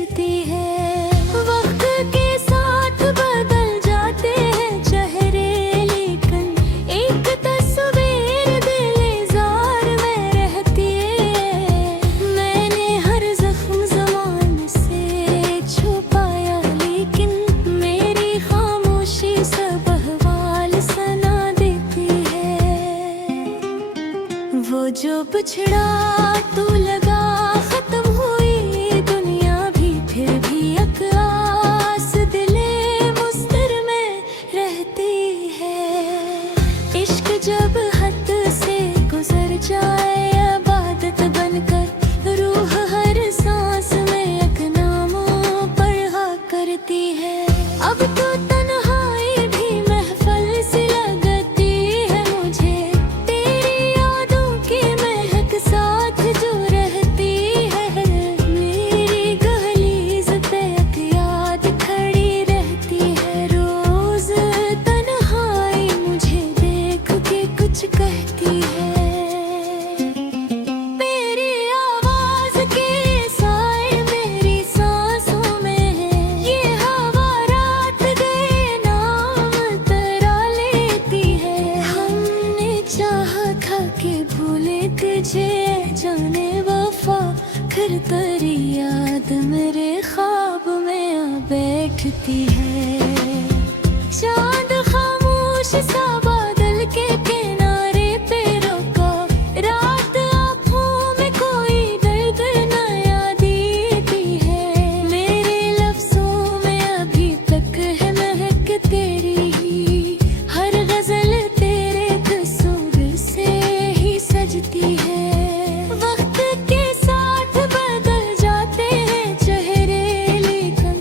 सजती है। वक्त के साथ बदल जाते हैं चेहरे, लेकिन एक तस्वीर दिल-ए-ज़ार में रहती है। मैंने हर ज़ख्म ज़माने से छुपाया, लेकिन मेरी खामोशी सब अहवाल सुना देती है। वो जो बिछड़ा तो लगा खत्म हुई दुनिया भी, फिर भी एक आस दिले मुस्तर में रहती है। इश्क जब हद से गुजर जाए, इबादत बनकर रूह हर सांस में एक नाम पढ़ा करती है। अब तो तन्हाई भी महफिल सी लगती है मुझे, तेरी यादों की महक साथ जो रहती है। मेरी गहलीज पे एक याद खड़ी रहती है, रोज तन्हाई मुझे देख के कुछ कहती है। मेरी आवाज के साए मेरी सांसों में है, ये हवा रात गए नाम तेरा लेती है। हमने चाहा था कि भूले तुझे जाने वफा, फिर तेरी याद मेरे ख्वाब में आ बैठती है। चांद खामोश सा बादल के किनारे पे रोका, रात आँखों में कोई दर्द नया देती है। मेरे लफ्ज़ों में अभी तक है महक तेरी ही, हर गज़ल तेरे तस्वीर से ही सजती है। वक्त के साथ बदल जाते हैं चेहरे, लेकिन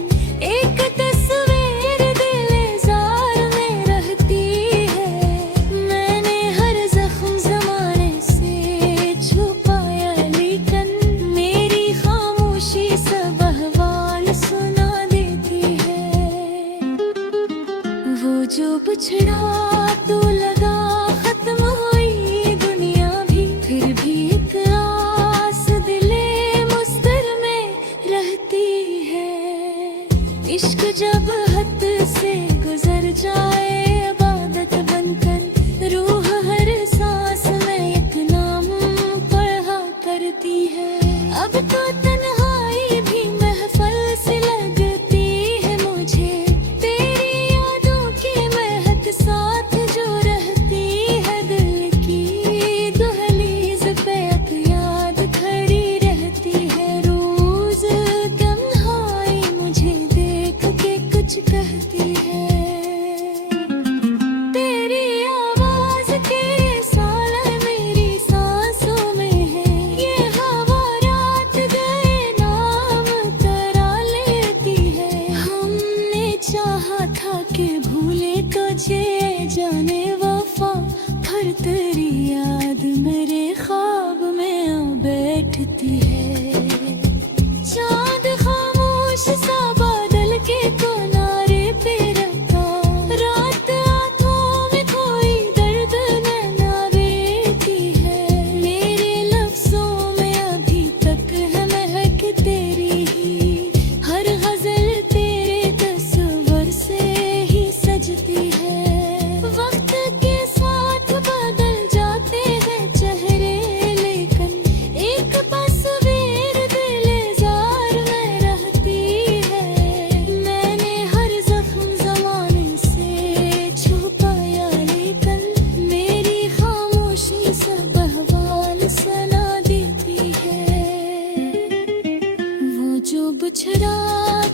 एक तस्वीर दिल-ए-ज़ार में रहती है। मैंने हर ज़ख्म ज़माने से छुपाया, लेकिन मेरी खामोशी सब अहवाल सुना देती है। वो जो बिछड़ा तो लगा खत्म हुई दुनिया भी, फिर भी एक आस दिले मुस्तर में रहती है। इश्क जब हद से गुजर जाए, इबादत बनकर रूह हर सांस में एक नाम पढ़ा करती है। अब तो तन्हाई भी महफिल सी लगती है मुझे, तेरी यादों की महक साथ जो रहती है। दिल की दहलीज पे एक याद खड़ी रहती है, रोज तन्हाई मुझे देख के कुछ कहती है। तेरी आवाज के साए मेरी सांसों में है, ये हवा रात गए नाम तेरा लेती है। हमने चाहा था कि भूले तुझे जाने वफा, फिर तेरी याद मेरे ख्वाब में आ बैठती है। चांद खामोश सा बादल के किनारे पे रखा, रात आँखों में कोई दर्द नैना देती है। मेरे लफ्ज़ों में अभी तक है महक तेरी ही, हर गज़ल तेरे तस्वीर से ही सजती है। वक्त के साथ बदल जाते हैं चेहरे, लेकिन एक तस्वीर दिल-ए-ज़ार में रहती है। मैंने हर ज़ख्म ज़माने से छुपाया, लेकिन मेरी खामोशी सब अहवाल सुना देती है। वो जो बिछड़ा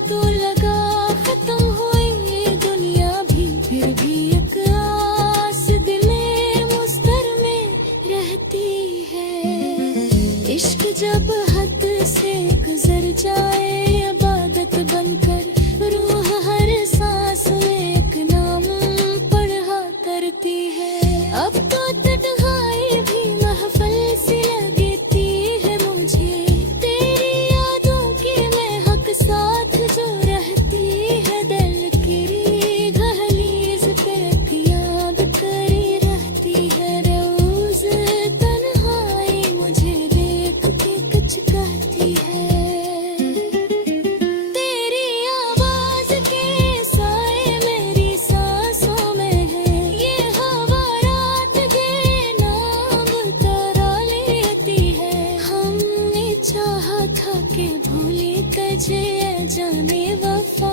तो लगा खत्म हुई दुनिया भी, फिर भी एक आस दिले मुस्तर में रहती है। इश्क जब हद से गुजर जाए, इबादत बनकर रूह हर सांस में एक नाम पढ़ा करती है। अब तो तन्हाई भी महफिल सी लगती है मुझे, तेरी यादों की महक साथ जो रहती है। दिल की गहलीज पे एक याद खड़ी रहती है, रोज तन्हाई मुझे देख के कुछ कहती है। के भूली तुझे जाने वफा,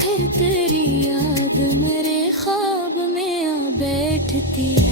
फिर तेरी याद मेरे ख्वाब में आ बैठती है।